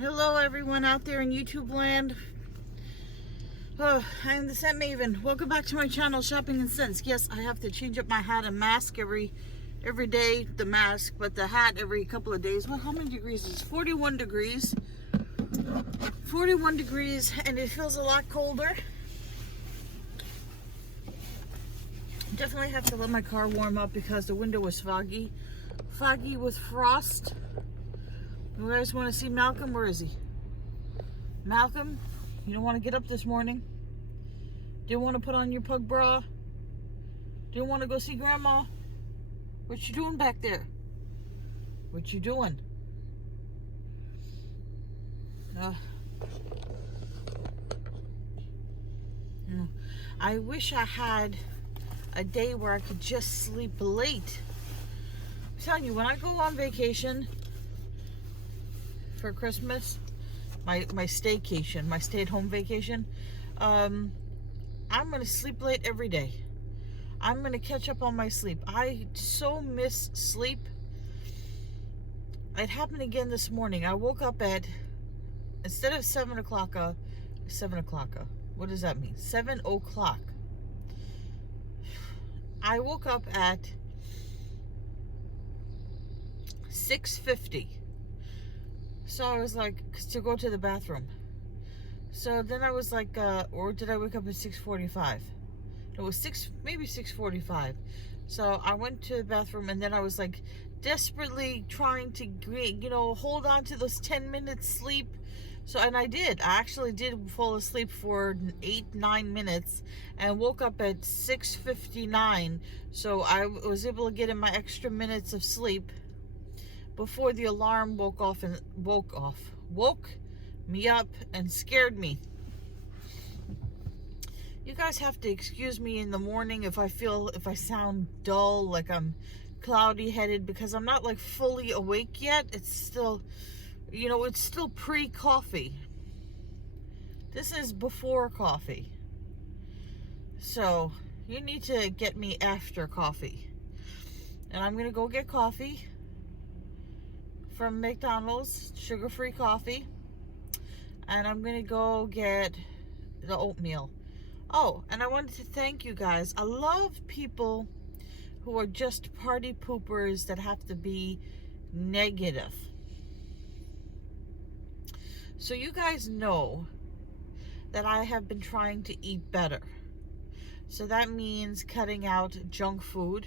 Hello everyone out there in YouTube land. Oh, I am the Scent Maven. Welcome back to my channel, Shopping and Scents. Yes, I have to change up my hat and mask every day, the mask, but the hat every couple of days. Well, how many degrees is it? 41 degrees. 41 degrees, and it feels a lot colder. Definitely have to let my car warm up because the window was foggy. Foggy with frost. You guys want to see Malcolm? Where is he? Malcolm, you don't want to get up this morning? Didn't want to put on your pug bra? Didn't want to go see Grandma? What you doing back there? What you doing? I wish I had a day where I could just sleep late. I'm telling you, when I go on vacation for Christmas, my staycation, my stay-at-home vacation, I'm gonna sleep late every day. I'm gonna catch up on my sleep. I so miss sleep. It happened again this morning. I woke up at, instead of 7 o'clock, what does that mean? 7 o'clock. I woke up at 6:50. So I was like, to go to the bathroom. So then I was like, or did I wake up at 6:45? It was maybe 6:45. So I went to the bathroom, and then I was like desperately trying to, hold on to those 10 minutes sleep. So, and I did. I actually did fall asleep for 8-9 minutes and woke up at 6:59. So I was able to get in my extra minutes of sleep before the alarm woke me up and scared me. You guys have to excuse me in the morning if I sound dull, like I'm cloudy headed, because I'm not like fully awake yet. It's still, it's still pre-coffee. This is before coffee. So you need to get me after coffee. And I'm gonna go get coffee from McDonald's, sugar-free coffee. And I'm gonna go get the oatmeal. Oh, and I wanted to thank you guys. I love people who are just party poopers that have to be negative. So you guys know that I have been trying to eat better. So that means cutting out junk food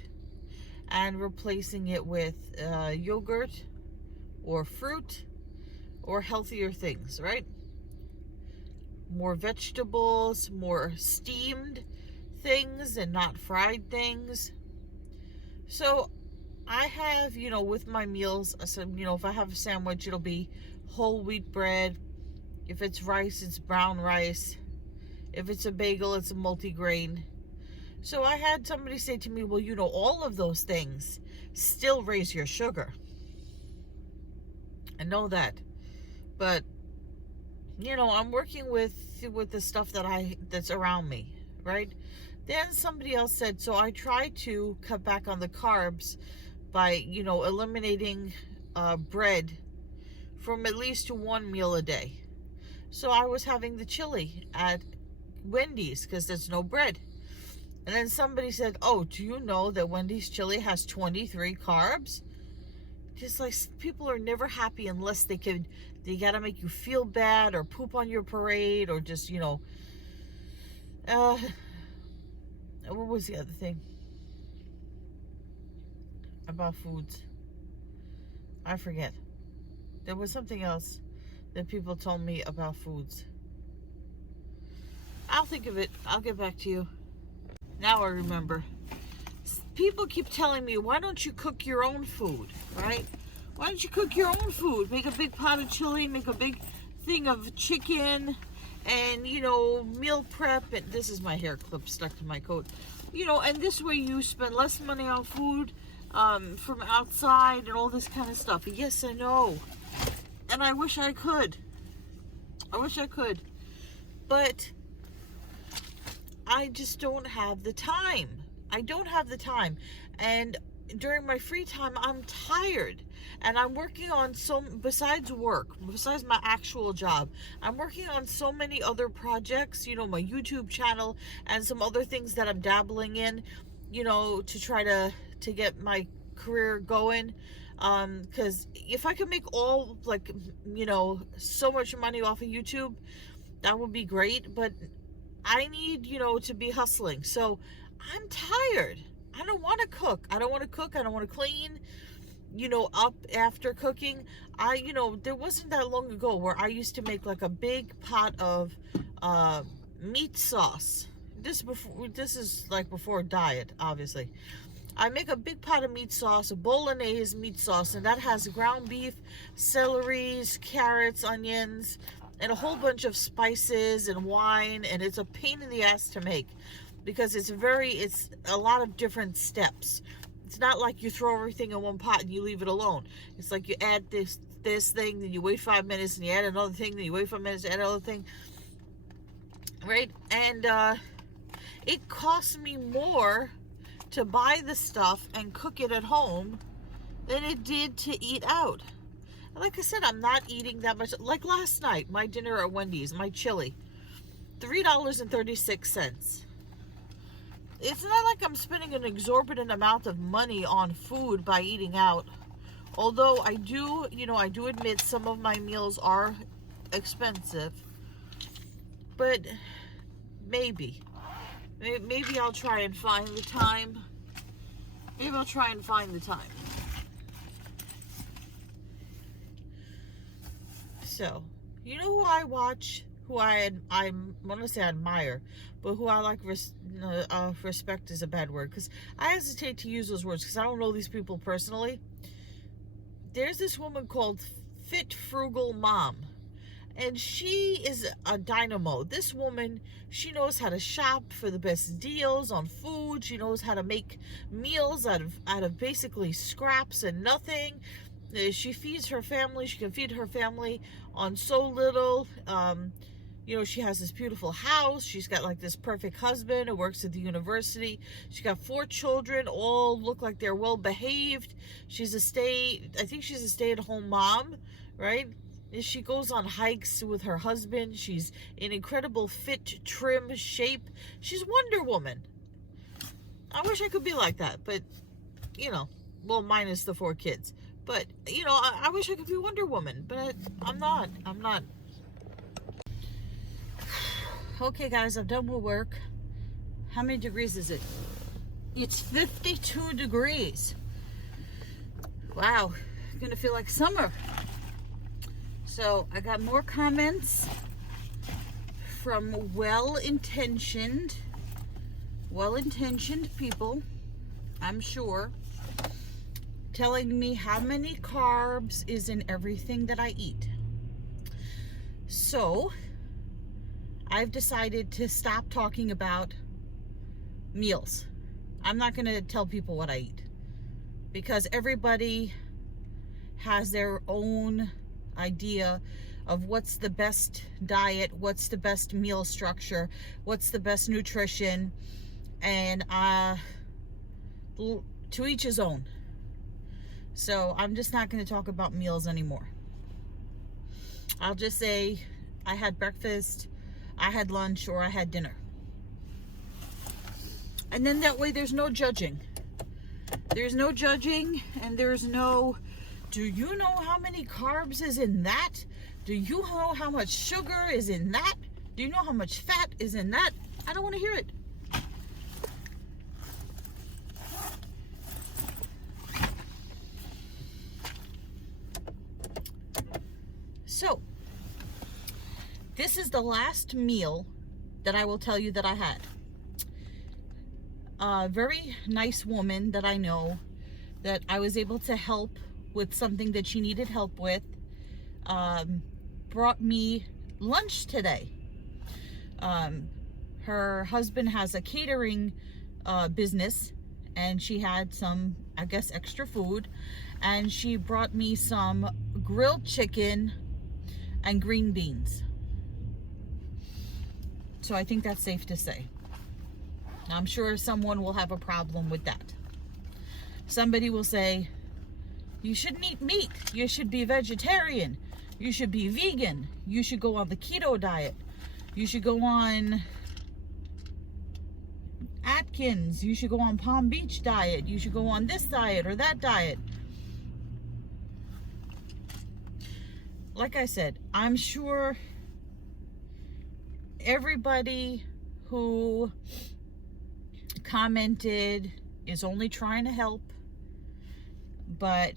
and replacing it with yogurt or fruit or healthier things, right? More vegetables, more steamed things and not fried things. So I have, with my meals, if I have a sandwich, it'll be whole wheat bread. If it's rice, it's brown rice. If it's a bagel, it's a multigrain. So I had somebody say to me, well, all of those things still raise your sugar. I know that. But I'm working with the stuff that's around me, right? Then somebody else said, so I try to cut back on the carbs by, eliminating bread from at least one meal a day. So I was having the chili at Wendy's because there's no bread. And then somebody said, oh, do you know that Wendy's chili has 23 carbs? Just like, people are never happy unless they gotta make you feel bad or poop on your parade or just, what was the other thing about foods? I forget. There was something else that people told me about foods. I'll think of it. I'll get back to you. Now I remember. People keep telling me, why don't you cook your own food, right? Why don't you cook your own food? Make a big pot of chili, make a big thing of chicken, and, meal prep. And this is my hair clip stuck to my coat. And this way you spend less money on food from outside and all this kind of stuff. Yes, I know. And I wish I could. But I just don't have the time. I don't have the time. And during my free time, I'm tired. And I'm working on besides work, besides my actual job, I'm working on so many other projects, you know, my YouTube channel and some other things that I'm dabbling in, you know, to try to get my career going. Because if I could make all, like, you know, so much money off of YouTube, that would be great. But I need, you know, to be hustling. So I'm tired. I don't want to cook. I don't want to cook. I don't want to clean, you know, up after cooking. You know, there wasn't that long ago where I used to make like a big pot of meat sauce. This is like before diet, obviously. I make a big pot of meat sauce, a bolognese meat sauce, and that has ground beef, celeries, carrots, onions, and a whole bunch of spices and wine, and it's a pain in the ass to make because it's a lot of different steps. It's not like you throw everything in one pot and you leave it alone. It's like you add this thing, then you wait 5 minutes, and you add another thing, then you wait 5 minutes, add another thing, right? And it costs me more to buy the stuff and cook it at home than it did to eat out. And like I said, I'm not eating that much. Like last night, my dinner at Wendy's, my chili, $3.36. It's not like I'm spending an exorbitant amount of money on food by eating out. Although I do, you know, I do admit some of my meals are expensive. But maybe I'll try and find the time. Maybe I'll try and find the time. So, you know who I watch, who I want to say admire, but who I like respect is a bad word, because I hesitate to use those words because I don't know these people personally. There's this woman called Fit Frugal Mom. And she is a dynamo. This woman, she knows how to shop for the best deals on food. She knows how to make meals out of basically scraps and nothing. She feeds her family. She can feed her family on so little. You know, she has this beautiful house. She's got like this perfect husband who works at the university. She's got 4 children, all look like they're well behaved. I think she's a stay-at-home mom, right? She goes on hikes with her husband. She's in incredible fit, trim shape. She's Wonder Woman. I wish I could be like that, but, you know, well, minus the 4 kids. But, you know, I wish I could be Wonder Woman, but I'm not. Okay, guys, I'm done with work. How many degrees is it? It's 52 degrees. Wow, gonna feel like summer. So I got more comments from well-intentioned people, I'm sure, telling me how many carbs is in everything that I eat. So I've decided to stop talking about meals. I'm not going to tell people what I eat because everybody has their own idea of what's the best diet, what's the best meal structure, what's the best nutrition, and to each his own. So I'm just not going to talk about meals anymore. I'll just say I had breakfast, I had lunch, or I had dinner. And then that way there's no judging. There's no judging, and there's no, do you know how many carbs is in that? Do you know how much sugar is in that? Do you know how much fat is in that? I don't want to hear it. So, this is the last meal that I will tell you that I had. A very nice woman that I know, that I was able to help with something that she needed help with, brought me lunch today. Her husband has a catering business, and she had some, I guess, extra food, and she brought me some grilled chicken and green beans. So I think that's safe to say. I'm sure someone will have a problem with that. Somebody will say, You shouldn't eat meat. You should be vegetarian. You should be vegan. You should go on the keto diet. You should go on Atkins. You should go on Palm Beach diet. You should go on this diet or that diet. Like I said, I'm sure everybody who commented is only trying to help, but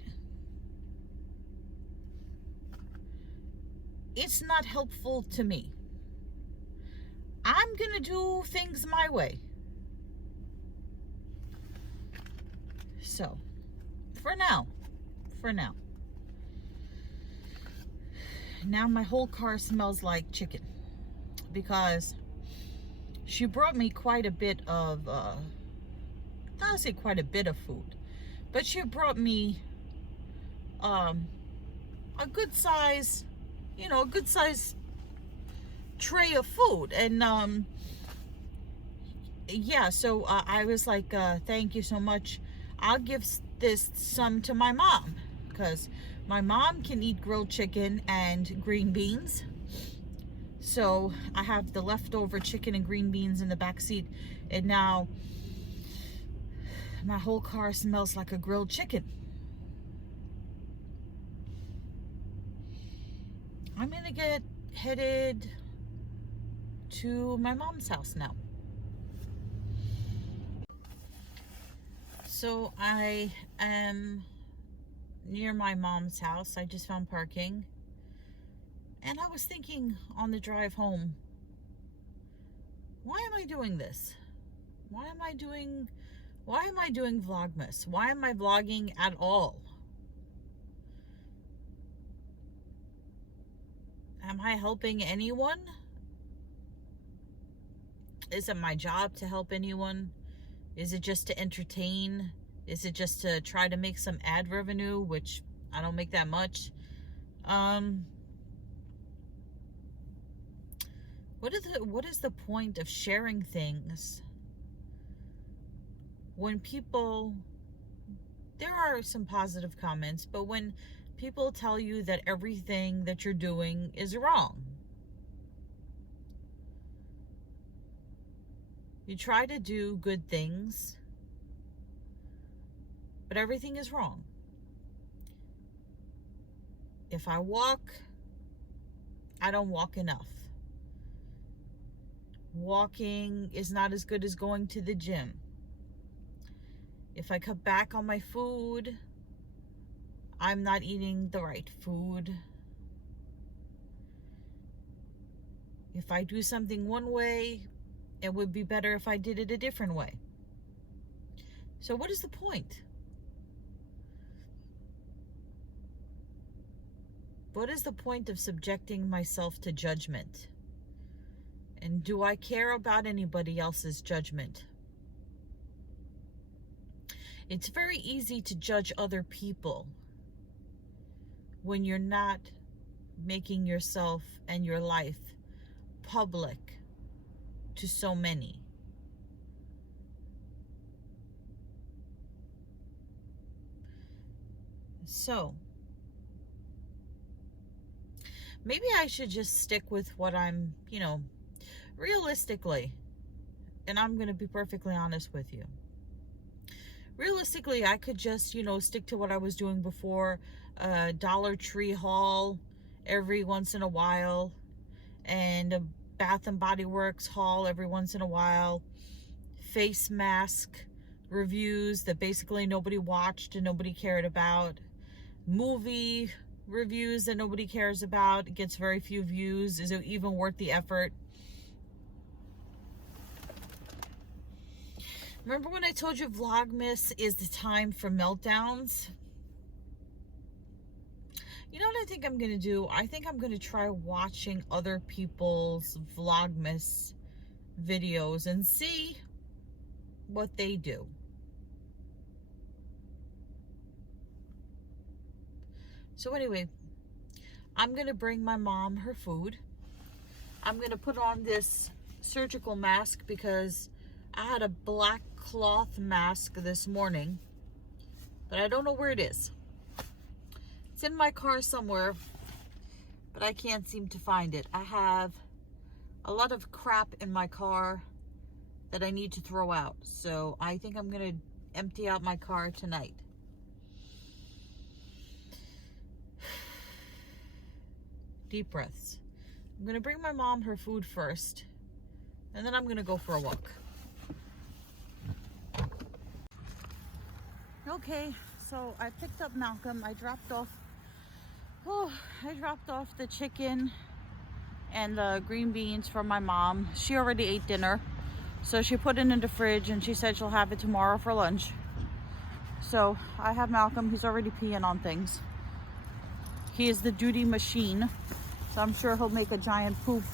it's not helpful to me. I'm gonna do things my way. So, for now. Now my whole car smells like chicken because she brought me quite a bit of, not say quite a bit of food, but she brought me a good size, a good size tray of food. And yeah, so I was like, thank you so much. I'll give some to my mom because my mom can eat grilled chicken and green beans. So I have the leftover chicken and green beans in the back seat, and now my whole car smells like a grilled chicken. I'm gonna get headed to my mom's house now. So I am near my mom's house. I just found parking. And I was thinking on the drive home, why am I doing this? Why am I doing Vlogmas? Why am I vlogging at all? Am I helping anyone? Is it my job to help anyone? Is it just to entertain? Is it just to try to make some ad revenue, which I don't make that much? What is the point of sharing things when people, there are some positive comments, but when people tell you that everything that you're doing is wrong? You try to do good things, but everything is wrong. If I walk, I don't walk enough. Walking is not as good as going to the gym. If I cut back on my food, I'm not eating the right food. If I do something one way, it would be better if I did it a different way. So what is the point? What is the point of subjecting myself to judgment? And do I care about anybody else's judgment? It's very easy to judge other people when you're not making yourself and your life public to so many. So maybe I should just stick with what I'm, realistically, and I'm going to be perfectly honest with you. Realistically, I could just, stick to what I was doing before, a Dollar Tree haul every once in a while, and a Bath and Body Works haul every once in a while, face mask reviews that basically nobody watched and nobody cared about, movie reviews that nobody cares about, it gets very few views. Is it even worth the effort? Remember when I told you Vlogmas is the time for meltdowns? You know what I think I'm going to do? I think I'm going to try watching other people's Vlogmas videos and see what they do. So anyway, I'm going to bring my mom her food. I'm going to put on this surgical mask because I had a black cloth mask this morning, but I don't know where it is. It's in my car somewhere, but I can't seem to find it. I have a lot of crap in my car that I need to throw out. So I think I'm going to empty out my car tonight. Deep breaths. I'm going to bring my mom her food first, and then I'm going to go for a walk. Okay, so I picked up Malcolm. I dropped off the chicken and the green beans for my mom. She already ate dinner, so she put it in the fridge and she said she'll have it tomorrow for lunch. So I have Malcolm. He's already peeing on things. He is the duty machine, so I'm sure he'll make a giant poop.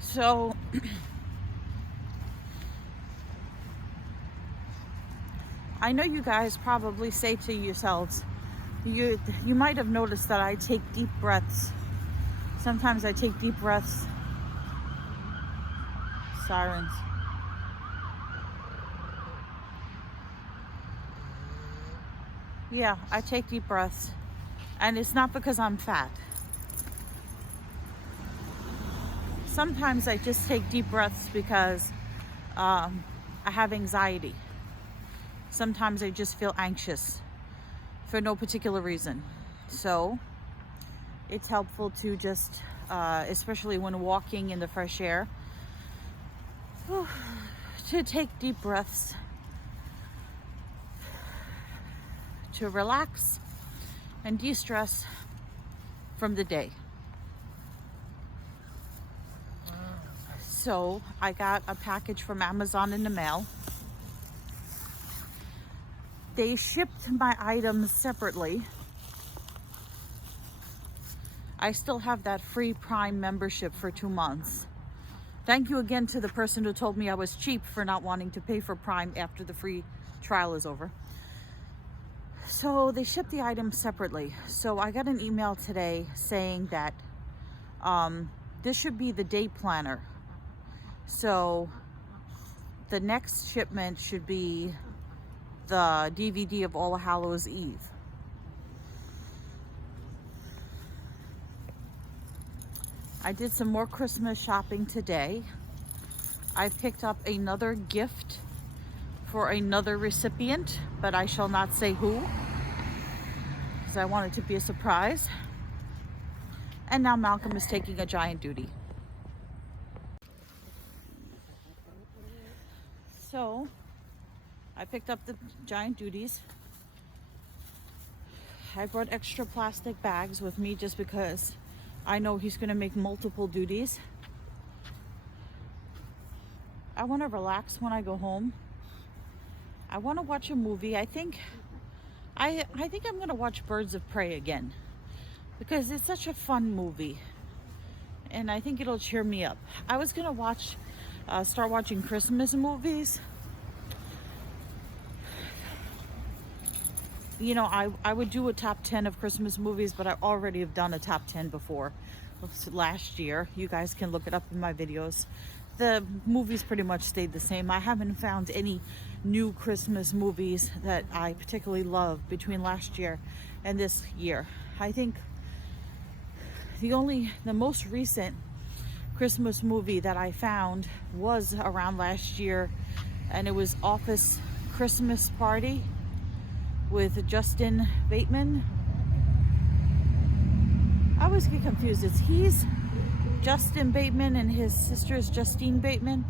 So I know you guys probably say to yourselves, you might have noticed that I take deep breaths. Sometimes I take deep breaths. Sirens. Yeah, I take deep breaths. And it's not because I'm fat. Sometimes I just take deep breaths because I have anxiety. Sometimes I just feel anxious for no particular reason. So it's helpful to just, especially when walking in the fresh air, to take deep breaths, to relax and de-stress from the day. So I got a package from Amazon in the mail. They shipped my items separately. I still have that free Prime membership for 2 months. Thank you again to the person who told me I was cheap for not wanting to pay for Prime after the free trial is over. So they shipped the items separately. So I got an email today saying that this should be the day planner. So the next shipment should be the DVD of All Hallows Eve. I did some more Christmas shopping today. I picked up another gift for another recipient, but I shall not say who, because I want it to be a surprise. And now Malcolm is taking a giant duty. So I picked up the giant duties. I brought extra plastic bags with me just because I know he's going to make multiple duties. I want to relax when I go home. I want to watch a movie. I think I'm going to watch Birds of Prey again because it's such a fun movie and I think it'll cheer me up. I was going to start watching Christmas movies. You know, I would do a top 10 of Christmas movies, but I already have done a top 10 before. Last year. You guys can look it up in my videos. The movies pretty much stayed the same. I haven't found any new Christmas movies that I particularly love between last year and this year. I think the most recent Christmas movie that I found was around last year, and it was Office Christmas Party with Justin Bateman. I always get confused. He's Justin Bateman and his sister is Justine Bateman.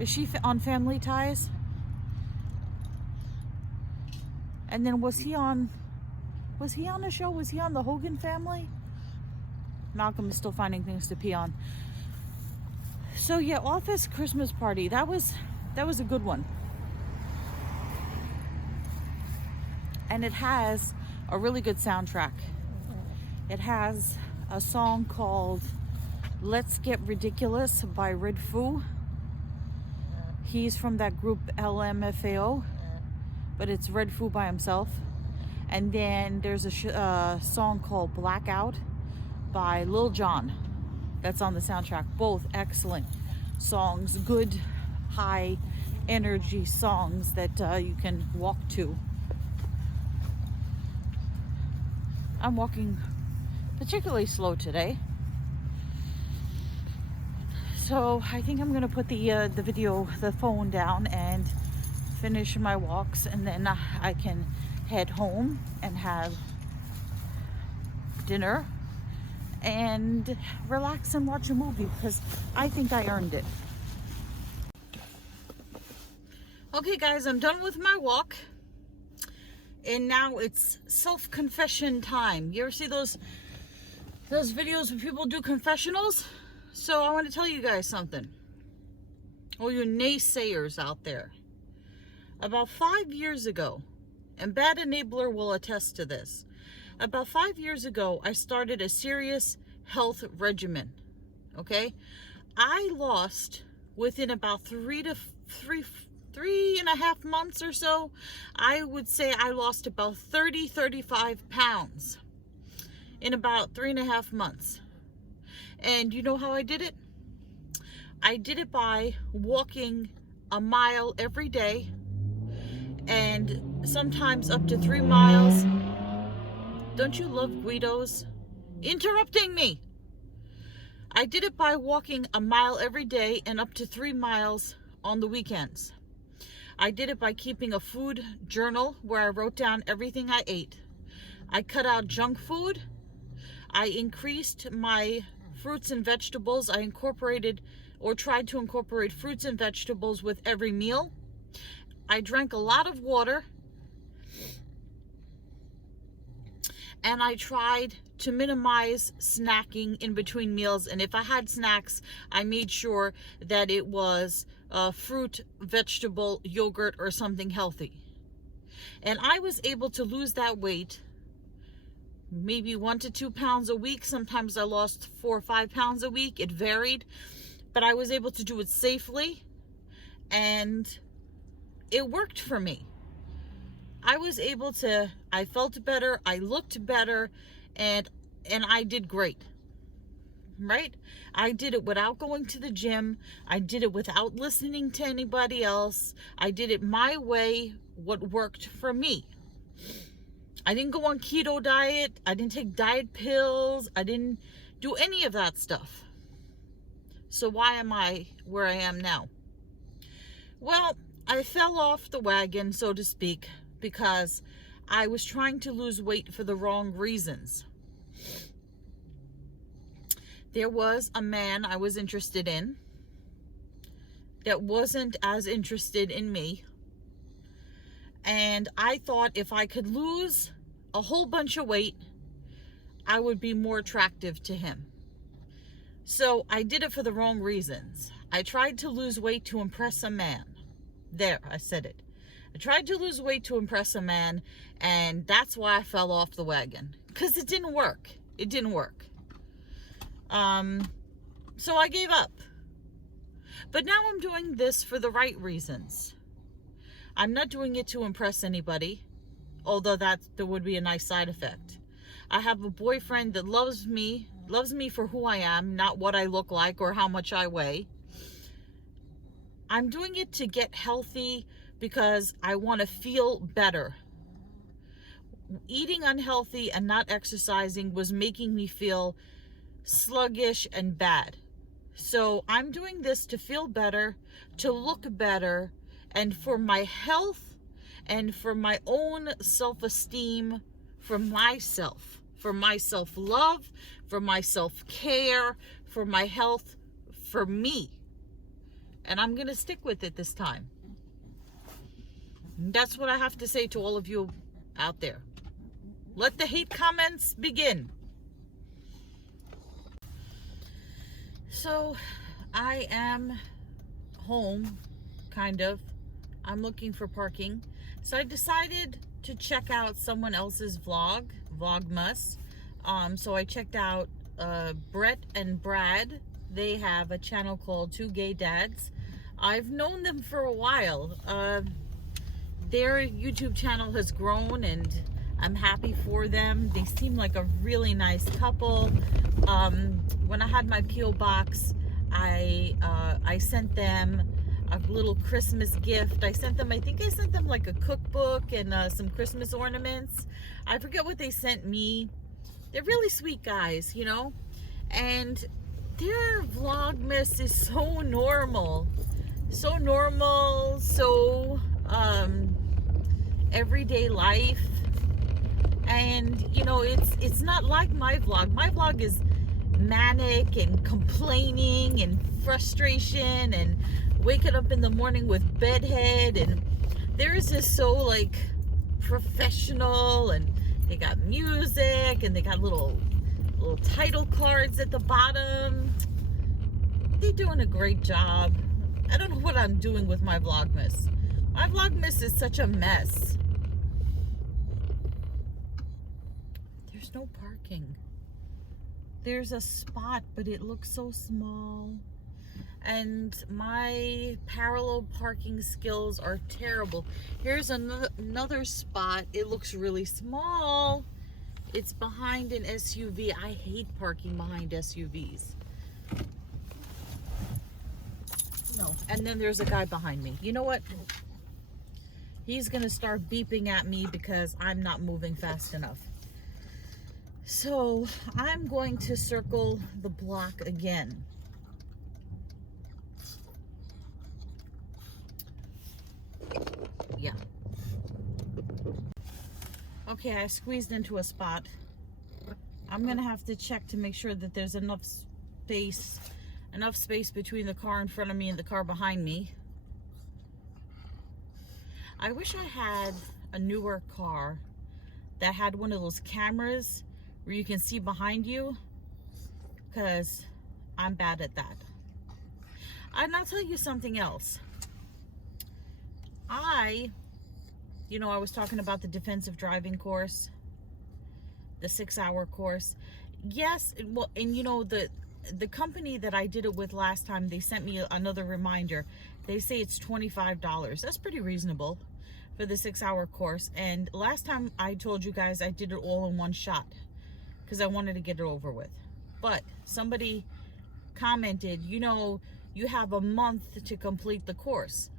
Is she on Family Ties? And then was he on the show? Was he on the Hogan Family? Malcolm is still finding things to pee on. So yeah, Office Christmas Party. That was a good one. And it has a really good soundtrack. It has a song called Let's Get Ridiculous by Red Foo. He's from that group LMFAO, but it's Red Foo by himself. And then there's a song called Blackout by Lil Jon that's on the soundtrack. Both excellent songs, good high energy songs that you can walk to I'm walking particularly slow today. So I think I'm gonna put the phone down and finish my walks, and then I can head home and have dinner and relax and watch a movie, because I think I earned it. Okay guys, I'm done with my walk, and now it's self-confession time. You ever see those videos where people do confessionals? So I want to tell you guys something. All you naysayers out there. About 5 years ago, and Bad Enabler will attest to this, about 5 years ago, I started a serious health regimen, okay? I lost, within about 3.5 months or so, I would say I lost about 35 pounds in about 3.5 months. And you know how I did it? I did it by walking a mile every day, and sometimes up to 3 miles. Don't you love Guidos interrupting me? I did it by walking a mile every day and up to 3 miles on the weekends. I did it by keeping a food journal where I wrote down everything I ate. I cut out junk food. I increased my fruits and vegetables. I incorporated or tried to incorporate fruits and vegetables with every meal. I drank a lot of water. And I tried to minimize snacking in between meals. And if I had snacks, I made sure that it was fruit, vegetable, yogurt, or something healthy. And I was able to lose that weight, maybe 1 to 2 pounds a week. Sometimes I lost 4 or 5 pounds a week. It varied. But I was able to do it safely. And it worked for me. I felt better, I looked better, and I did great, right? I did it without going to the gym. I did it without listening to anybody else. I did it my way, what worked for me. I didn't go on keto diet. I didn't take diet pills. I didn't do any of that stuff. So why am I where I am now? Well, I fell off the wagon, so to speak, because I was trying to lose weight for the wrong reasons. There was a man I was interested in that wasn't as interested in me. And I thought if I could lose a whole bunch of weight, I would be more attractive to him. So I did it for the wrong reasons. I tried to lose weight to impress a man. There, I said it. I tried to lose weight to impress a man, and that's why I fell off the wagon. Because it didn't work. It didn't work. So I gave up. But now I'm doing this for the right reasons. I'm not doing it to impress anybody, although there would be a nice side effect. I have a boyfriend that loves me for who I am, not what I look like or how much I weigh. I'm doing it to get healthy because I want to feel better. Eating unhealthy and not exercising was making me feel sluggish and bad. So I'm doing this to feel better, to look better, and for my health and for my own self-esteem, for myself, for my self-love, for my self-care, for my health, for me. And I'm going to stick with it this time. That's what I have to say to all of you out there. Let the hate comments begin. So I am home, kind of. I'm looking for parking. So I decided to check out someone else's Vlogmas. So I checked out Brett and Brad. They have a channel called Two Gay Dads. I've known them for a while. Their YouTube channel has grown, and I'm happy for them. They seem like a really nice couple. When I had my P.O. box, I sent them a little Christmas gift. I think I sent them like a cookbook and some Christmas ornaments. I forget what they sent me, They're really sweet guys, you know, and their Vlogmas is so normal, so everyday life. And you know, it's not like my vlog. My vlog is manic and complaining and frustration and waking up in the morning with bedhead, and theirs is so like professional, and they got music and they got little title cards at the bottom. They're doing a great job. I don't know what I'm doing with my Vlogmas. My Vlogmas is such a mess. There's no parking. There's a spot, but it looks so small. And my parallel parking skills are terrible. Here's another spot. It looks really small. It's behind an SUV. I hate parking behind SUVs. No. And then there's a guy behind me. You know what? He's gonna start beeping at me because I'm not moving fast enough. So I'm going to circle the block again. Yeah. Okay, I squeezed into a spot. I'm gonna have to check to make sure that there's enough space between the car in front of me and the car behind me. I wish I had a newer car that had one of those cameras where you can see behind you, because I'm bad at that. And I'll tell you something else. You know, I was talking about the defensive driving course, the 6-hour course. Yes, well, and you know, the company that I did it with last time, they sent me another reminder. They say it's $25. That's pretty reasonable for the 6-hour course. And last time I told you guys I did it all in one shot because I wanted to get it over with. But somebody commented, you know, you have a month to complete the course.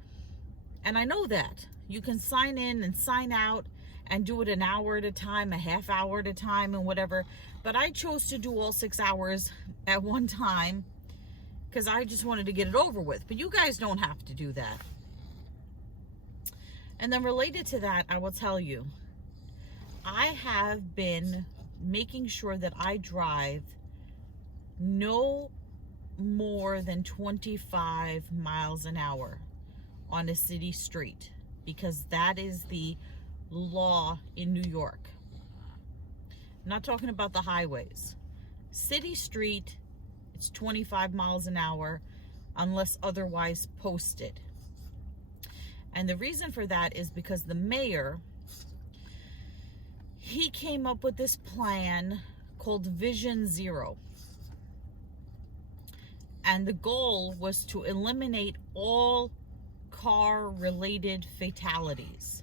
And I know that. You can sign in and sign out and do it an hour at a time, a half hour at a time, and whatever. But I chose to do all 6 hours at one time because I just wanted to get it over with. But you guys don't have to do that. And then related to that, I will tell you, I have been making sure that I drive no more than 25 miles an hour on a city street, because that is the law in New York. I'm not talking about the highways. City street, it's 25 miles an hour unless otherwise posted. And the reason for that is because the mayor, he came up with this plan called Vision Zero. And the goal was to eliminate all car-related fatalities.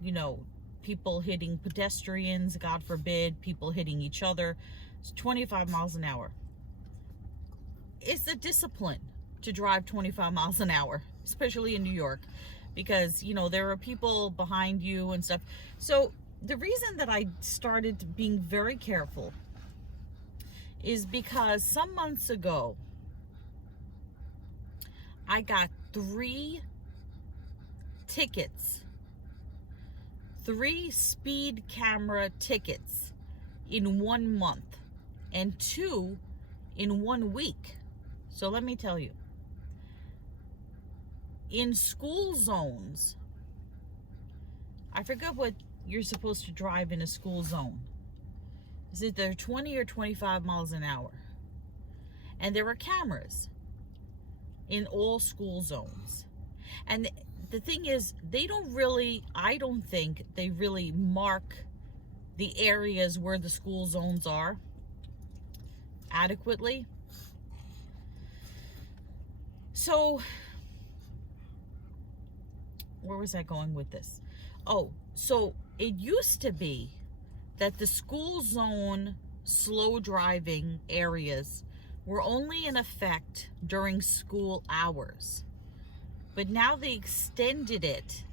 You know, people hitting pedestrians, God forbid, people hitting each other. It's 25 miles an hour. It's a discipline to drive 25 miles an hour, especially in New York, because, you know, there are people behind you and stuff. So the reason that I started being very careful is because some months ago, I got 3 tickets, 3 speed camera tickets in 1 month, and 2 in 1 week. So let me tell you, in school zones, I forget what you're supposed to drive in a school zone. Is it either 20 or 25 miles an hour? And there are cameras in all school zones. And the thing is, they don't really, I don't think they really mark the areas where the school zones are adequately. So, where was I going with this? Oh, so it used to be that the school zone slow driving areas were only in effect during school hours. But now they extended it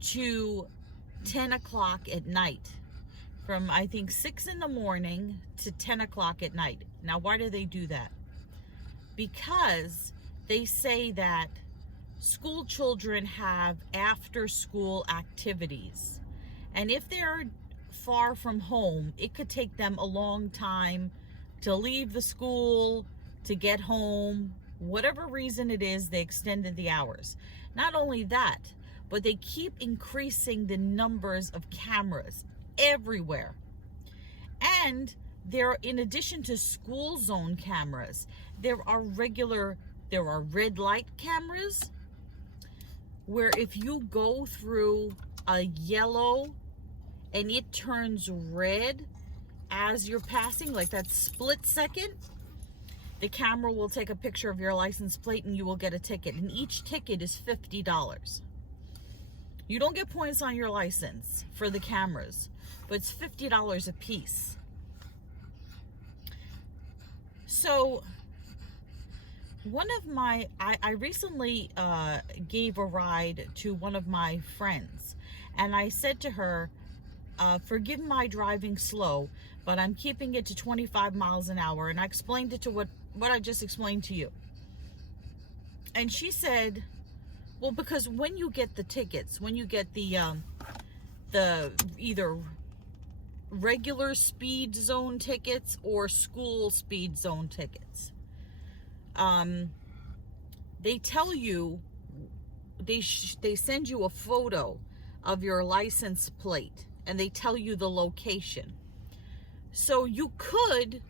to 10 o'clock at night. from I think 6 in the morning to 10 o'clock at night. Now, why do they do that? Because they say that school children have after school activities. And if they're far from home, it could take them a long time to leave the school, to get home. Whatever reason it is, they extended the hours. Not only that, but they keep increasing the numbers of cameras everywhere. And there, in addition to school zone cameras, there are red light cameras where if you go through a yellow and it turns red as you're passing, like that split second, the camera will take a picture of your license plate and you will get a ticket. And each ticket is $50. You don't get points on your license for the cameras, but it's $50 a piece. So I recently gave a ride to one of my friends, and I said to her, forgive my driving slow, but I'm keeping it to 25 miles an hour. And I explained it to what I just explained to you. And she said, well, because when you get the tickets, when you get the either regular speed zone tickets or school speed zone tickets, they tell you, they send you a photo of your license plate and they tell you the location. So you could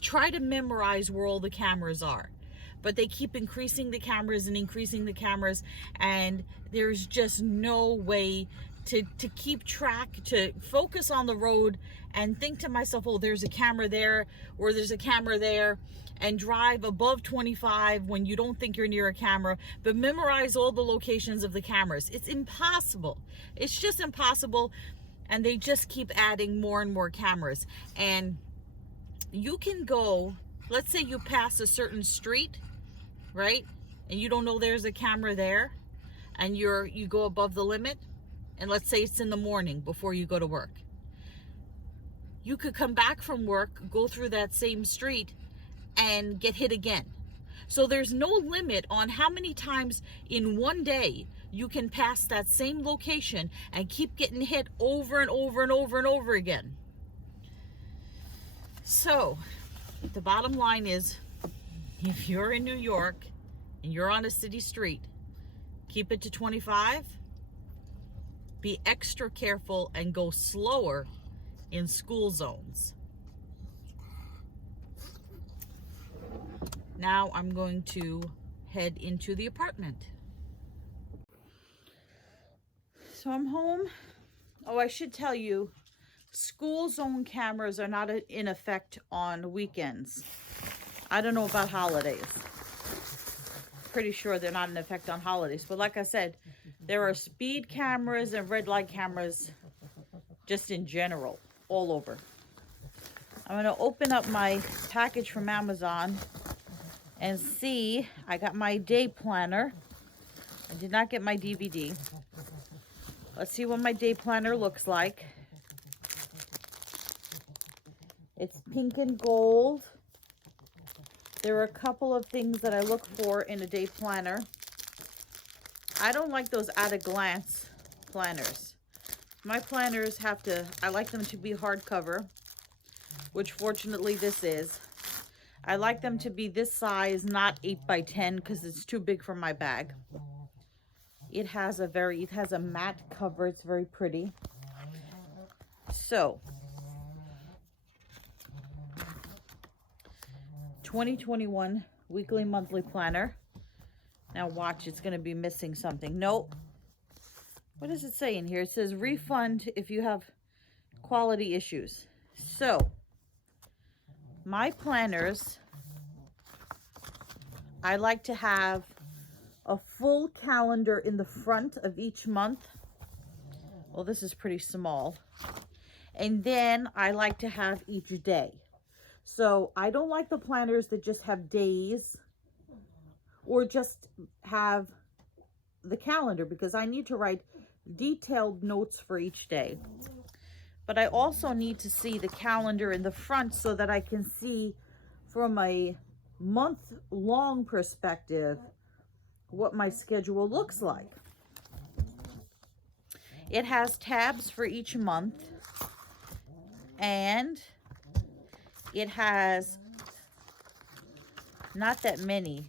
try to memorize where all the cameras are, but they keep increasing the cameras and increasing the cameras, and there's just no way to keep track, to focus on the road and think to myself, oh, there's a camera there, or there's a camera there, and drive above 25 when you don't think you're near a camera, but memorize all the locations of the cameras. It's impossible. It's just impossible. And they just keep adding more and more cameras. And you can go, let's say you pass a certain street, right? And you don't know there's a camera there, and you go above the limit, and let's say it's in the morning before you go to work. You could come back from work, go through that same street, and get hit again. So there's no limit on how many times in one day you can pass that same location and keep getting hit over and over and over and over again. So the bottom line is, if you're in New York and you're on a city street, keep it to 25. Be extra careful and go slower in school zones. Now I'm going to head into the apartment. So I'm home. Oh, I should tell you, school zone cameras are not in effect on weekends. I don't know about holidays. Pretty sure they're not in effect on holidays. But like I said, there are speed cameras and red light cameras just in general, all over. I'm going to open up my package from Amazon and see. I got my day planner. I did not get my DVD. Let's see what my day planner looks like. It's pink and gold. There are a couple of things that I look for in a day planner. I don't like those at-a-glance planners. My planners I like them to be hardcover, which fortunately this is. I like them to be this size, not 8x10, because it's too big for my bag. It has a matte cover. It's very pretty. So, 2021 weekly monthly planner. Now watch, it's going to be missing something. Nope. What does it say in here? It says refund if you have quality issues. So, my planners, I like to have a full calendar in the front of each month. Well, this is pretty small. And then I like to have each day. So I don't like the planners that just have days or just have the calendar, because I need to write detailed notes for each day. but I also need to see the calendar in the front so that I can see from a month-long perspective what my schedule looks like. It has tabs for each month, and it has not that many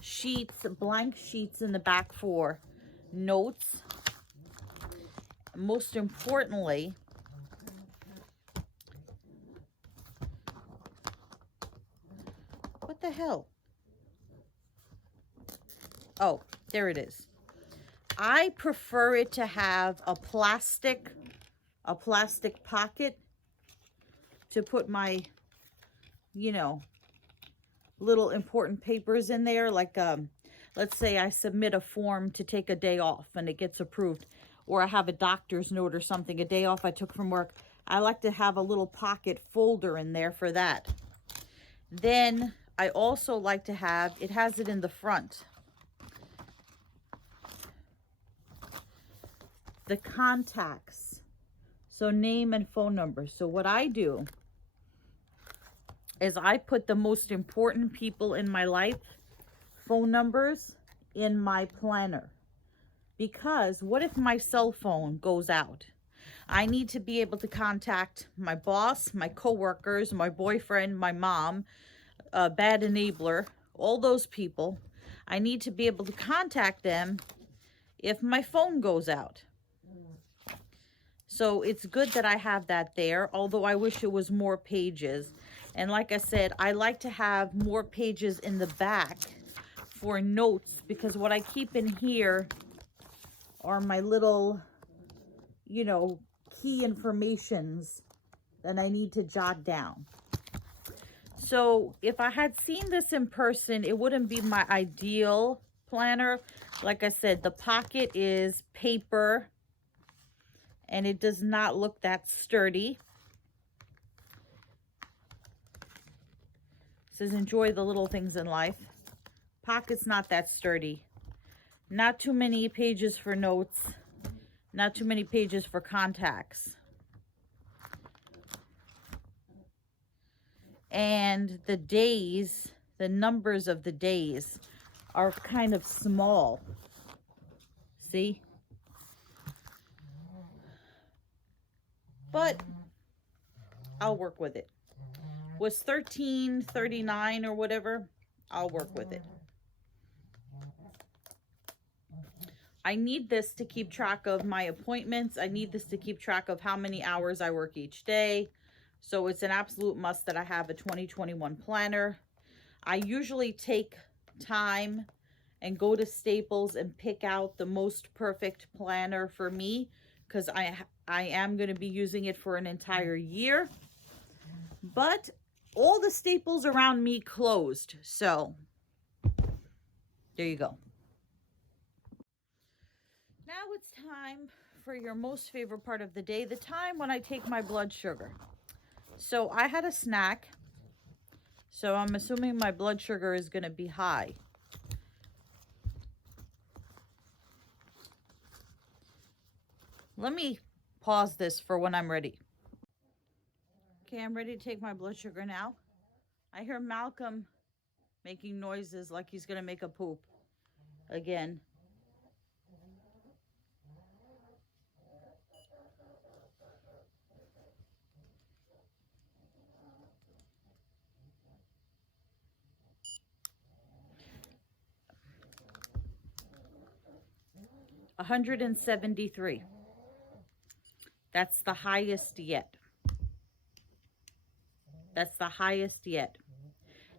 sheets, blank sheets in the back for notes. Most importantly, what the hell? Oh, there it is. I prefer it to have a plastic pocket to put my, you know, little important papers in there. Like, let's say I submit a form to take a day off and it gets approved, or I have a doctor's note or something, a day off I took from work. I like to have a little pocket folder in there for that. Then I also like to have, it has it in the front, the contacts. So name and phone number. So what I do is I put the most important people in my life, phone numbers, in my planner. Because what if my cell phone goes out? I need to be able to contact my boss, my coworkers, my boyfriend, my mom, a bad enabler, all those people. I need to be able to contact them if my phone goes out. So it's good that I have that there, although I wish it was more pages. And like I said, I like to have more pages in the back for notes, because what I keep in here are my little, you know, key informations that I need to jot down. So if I had seen this in person, it wouldn't be my ideal planner. Like I said, the pocket is paper and it does not look that sturdy. It says enjoy the little things in life. Pocket's not that sturdy. Not too many pages for notes. Not too many pages for contacts. And the days, the numbers of the days are kind of small. See? But I'll work with it. Was 1339 or whatever, I'll work with it. I need this to keep track of my appointments. I need this to keep track of how many hours I work each day. So it's an absolute must that I have a 2021 planner. I usually take time and go to Staples and pick out the most perfect planner for me, because I am going to be using it for an entire year. But all the Staples around me closed, so there you go. Now it's time for your most favorite part of the day, the time when I take my blood sugar. So I had a snack, so I'm assuming my blood sugar is going to be high. Let me pause this for when I'm ready. Okay, I'm ready to take my blood sugar now. I hear Malcolm making noises like he's going to make a poop again. $173. That's the highest yet. That's the highest yet.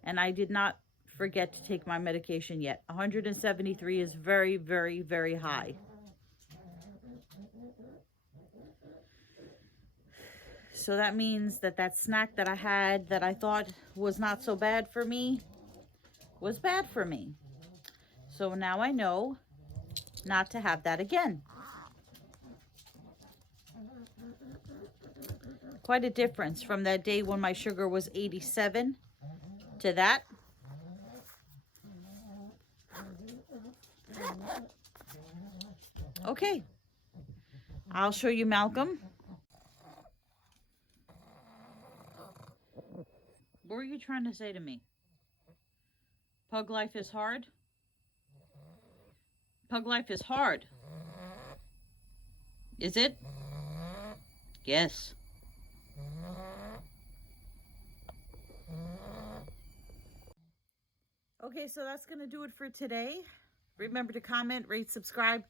And I did not forget to take my medication yet. 173 is very, very, very high. So that means that that snack that I had that I thought was not so bad for me was bad for me. So now I know not to have that again. Quite a difference from that day when my sugar was 87 to that. Okay, I'll show you Malcolm. What were you trying to say to me? Pug life is hard? Pug life is hard. Is it? Yes. Okay, so that's going to do it for today. Remember to comment, rate, subscribe,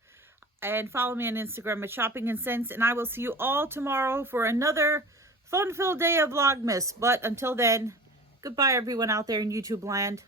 and follow me on Instagram at Shopping and Sense. And I will see you all tomorrow for another fun-filled day of Vlogmas. But until then, goodbye everyone out there in YouTube land.